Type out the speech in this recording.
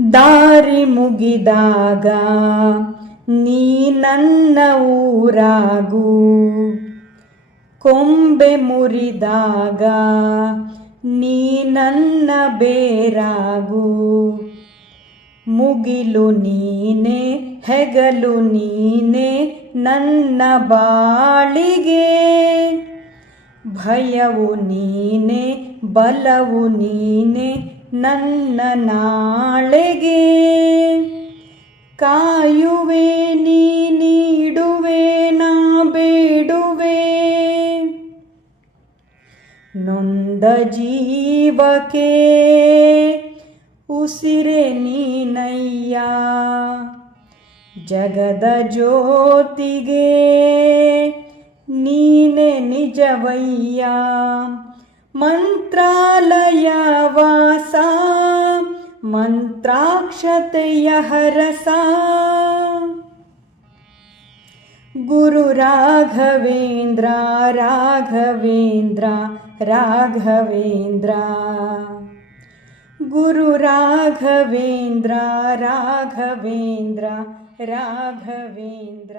ದಾರಿ ಮುಗಿದಾಗ ನೀ ನನ್ನ ಊರಾಗು, ಕೊಂಬೆ ಮುರಿದಾಗ ನೀ ನನ್ನ ಬೇರಾಗು. ಮುಗಿಲು ನೀನೆ ಹೆಗಲು ನೀನೆ ನನ್ನ ಬಾಳಿಗೆ, ಭಯವು ನೀನೆ ಬಲವು ನೀನೆ ನನ್ನ ನಾಳೆಗೆ. ಕಾಯುವೆ ನೀ ನೀಡುವೆ ನಾ ಬೇಡುವೆ, ನೊಂದ ಜೀವಕ್ಕೆ ಉಸಿರೆ ನೀನಯ್ಯ. ಜಗದ ಜ್ಯೋತಿಗೆ ನೀನೆ ನಿಜವಯ್ಯ. ಮಂತ್ರಾಲಯ ವಾಸ ಮಂತ್ರಾಕ್ಷತೆಯ ಹರಸ, ಗುರು ರಾಘವೇಂದ್ರ ರಾಘವೇಂದ್ರ ರಾಘವೇಂದ್ರ. ಗುರು ರಾಘವೇಂದ್ರ ರಾಘವೇಂದ್ರ ರಾಘವೇಂದ್ರ.